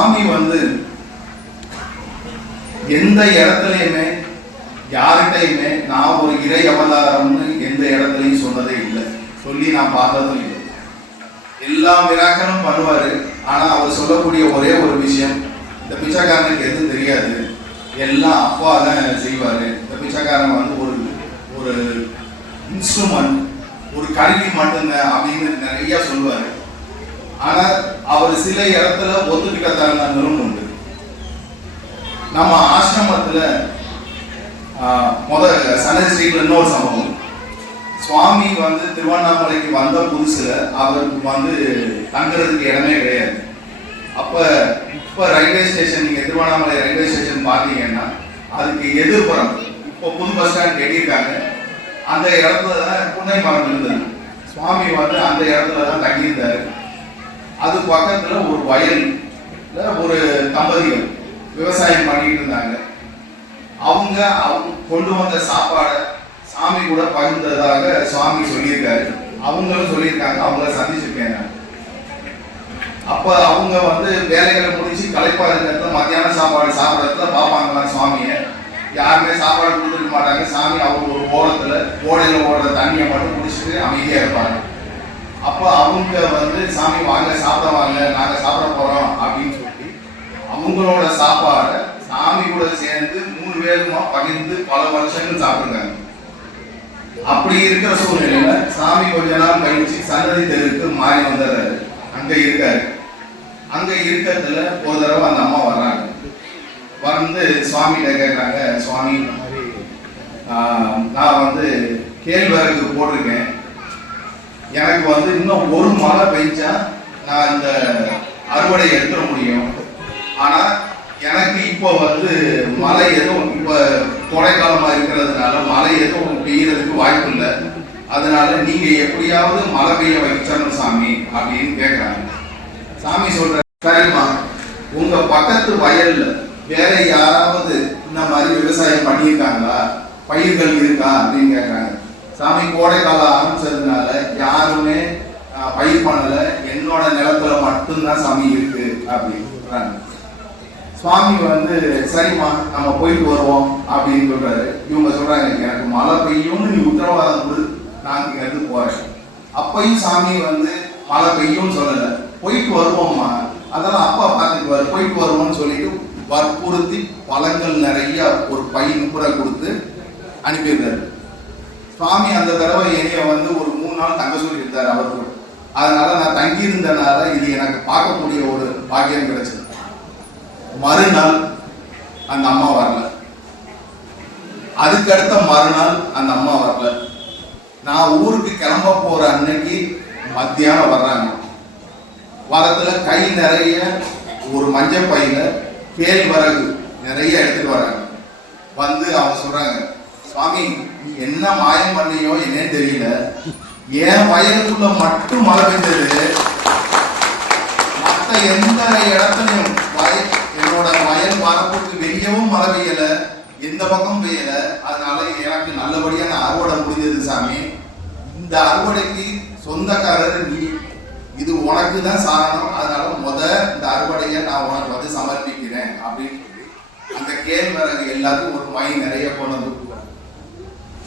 சுவாமி வந்து எந்த இடத்துலையுமே யார்கிட்டையுமே நான் ஒரு இறை அவதாரம்னு எந்த இடத்துலையும் சொன்னதே இல்லை. சொல்லி நான் பார்த்ததும் இல்லை. எல்லா மிராக்களும் பண்ணுவாரு. ஆனா அவர் சொல்லக்கூடிய ஒரே ஒரு விஷயம் இந்த பிச்சைக்காரனுக்கு எதுவும் தெரியாது. எல்லாம் அப்பா தான் செய்வாரு. இந்த பிச்சைக்காரன் வந்து ஒரு ஒரு இன்ஸ்ட்ருமெண்ட் ஒரு கருவி மட்டும்தான் அப்படின்னு நிறைய சொல்லுவாரு. ஆனா அவர் சில இடத்துல ஒத்துக்கிட்ட தருணங்களும் உண்டு. நம்ம ஆசிரமத்துல முத சனல் இன்னொரு சம்பவம் சுவாமி வந்து திருவண்ணாமலைக்கு வந்த புதுசுல அவருக்கு வந்து தங்குறதுக்கு இடமே கிடையாது. அப்ப இப்ப ரயில்வே ஸ்டேஷன் நீங்க திருவண்ணாமலை ரயில்வே ஸ்டேஷன் பார்த்தீங்கன்னா அதுக்கு எதிர்ப்புறம் இப்போ புது பஸ் ஸ்டாண்ட் கட்டியிருக்காங்க. அந்த இடத்துல தான் புன்னை மரம் இருந்தது. சுவாமி வந்து அந்த இடத்துல தான் தங்கியிருந்தாரு. அது பக்கத்துல ஒரு வயல்ல ஒரு தம்பதிகள் விவசாயம் பண்ணிட்டு இருந்தாங்க. அவங்க அவங்க கொண்டு வந்த சாப்பாடை சாமி கூட பகிர்ந்ததாக சுவாமி சொல்லியிருக்காரு. அவங்களும் சொல்லியிருக்காங்க அவங்கள சந்திச்சிருக்கேன் அப்ப அவங்க வந்து வேலைகளை முடிச்சு களைப்பா இருக்கிறதுல மத்தியான சாப்பாடு சாப்பிடறதுல பார்ப்பாங்களாம் சுவாமியை? யாருமே சாப்பாடு கொடுத்துருக்க மாட்டாங்க. சாமி அவங்க ஒரு ஓரத்துல ஓடையில ஓடுற தண்ணியை மட்டும் குடிச்சிட்டு அமைதியா இருப்பாங்க. அப்போ அவங்க வந்து சாமி வாங்க சாப்பிட வாங்க நாங்க சாப்பிட போறோம் அப்படின்னு சொல்லி அவங்களோட சாப்பாடை சாமி கூட சேர்ந்து மூணு பேருமா பகிர்ந்து பல வருஷங்கள் சாப்பிடுறாங்க அப்படி இருக்கிற சூழ்நிலையில சாமி கொஞ்ச நாள் கழிச்சு சன்னதி தெருவுக்கு மாறி வந்துடுறாரு அங்க இருக்காரு. அங்க இருக்கிறதுல ஒரு தடவை அந்த அம்மா வர்றாங்க. வந்து சுவாமிகிட்ட கேட்குறாங்க சுவாமி நான் வந்து கேழ்வரகு போட்டிருக்கேன். எனக்கு வந்து இன்னும் ஒரு மழை பெஞ்சா நான் இந்த அறுவடை எடுத்துட முடியும். ஆனா எனக்கு இப்போ வந்து மழை எதுவும் இப்போ கோடைக்காலமா இருக்கிறதுனால மழை எதுவும் பெய்யறதுக்கு வாய்ப்பு இல்லை. அதனால நீங்க எப்படியாவது மழை பெய்ய வைக்கணும் சாமி அப்படின்னு கேட்குறாங்க சாமி சொல்ற சரிம்மா உங்க பக்கத்து வயல்ல வேற யாராவது இந்த மாதிரி விவசாயம் பண்ணியிருக்காங்களா? பயிர்கள் இருக்கா அப்படின்னு கேட்குறாங்க சாமி கோடைக்காலம் ஆரம்பிச்சதுனால யாருமே பயிர் பண்ணல. என்னோட நிலத்துல மட்டும்தான் சாமி இருக்கு அப்படின்னு சொல்றாங்க சுவாமி வந்து சரிம்மா நம்ம போயிட்டு வருவோம் அப்படின்னு சொல்றாரு. இவங்க சொல்றாங்க எனக்கு மழை பெய்யும்னு நீ உத்தரவாதம் கொடு. நான் இங்க இருந்து போறேன். அப்பையும் சாமி வந்து மழை பெய்யும்னு சொல்லல. போயிட்டு வருவோம்மா. அதெல்லாம் அப்பா பார்த்துக்குவாரு போயிட்டு வருவோம்னு சொல்லிட்டு வற்புறுத்தி பழங்கள் நிறைய ஒரு பை முப்புற கொடுத்து அனுப்பியிருந்தாரு. சுவாமி அந்த தடவை என்னைய வந்து ஒரு மூணு நாள் தங்க சொல்லியிருந்தார் அவருக்கு அதனால நான் தங்கி இருந்தனால இது எனக்கு பார்க்கக்கூடிய ஒரு பாக்கியம் கிடைச்சது. மறுநாள் அந்த அம்மா வரல. அதுக்கடுத்த மறுநாள் அந்த அம்மா வரல. நான் ஊருக்கு கிளம்ப போற அன்னைக்கு மத்தியானம் வர்றாங்க. வரத்துல கை நிறைய ஒரு மஞ்சள் பையில வரகு நிறைய எடுத்துட்டு வராங்க வந்து அவங்க சொல்றாங்க சுவாமி நீ என்ன மாயம் பண்ணியோ என்னன்னு தெரியல. என் வயலுக்குள்ள மட்டும் மழை பெஞ்சது மற்ற எந்த இடத்துலையும் வய என்னோட வயல் வரப்புக்கு வெளியவும் மழை பெய்யல. எந்த பக்கம் பெய்யல? அதனால எனக்கு நல்லபடியான அறுவடை முடிஞ்சது சாமி. இந்த அறுவடைக்கு சொந்தக்காரர் நீ. இது உனக்கு தான் சாரணம். அதனால முத இந்த அறுவடையை நான் உனக்கு வந்து சமர்ப்பிக்கிறேன் அப்படின்னு சொல்லி அந்த கேழ்வரகு எல்லாத்துக்கும் ஒரு மை நிறைய போனது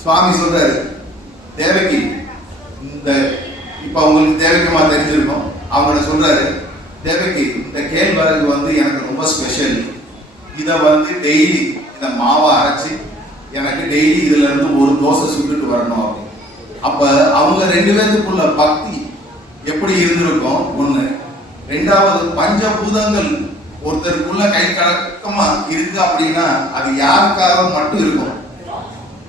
சுவாமி சொல்றாரு தேவகி இந்த இப்ப அவங்களுக்கு தேவகிமா தெரிஞ்சிருக்கும். அவங்கள சொல்றாரு தேவகி இந்த கேழ்வரகு வந்து எனக்கு ரொம்ப ஸ்பெஷல் இதை வந்து டெய்லி இந்த மாவை அரைச்சி எனக்கு டெய்லி இதுல இருந்து ஒரு தோசை சுட்டுட்டு வரணும் அப்படின்னு. அப்ப அவங்க ரெண்டு பேருக்குள்ள பக்தி எப்படி இருந்திருக்கும்? ஒண்ணு ரெண்டாவது பஞ்சபூதங்கள் ஒருத்தருக்குள்ள கை கலக்கமா இருக்கு அப்படின்னா அது யாருக்காக மட்டும் இருக்கும்.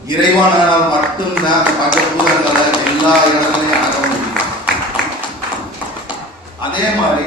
இறைவனால் மட்டும்தான் அந்த பஞ்சபூதங்களை எல்லா இடத்துலையும் அக முடியும். அதே மாதிரி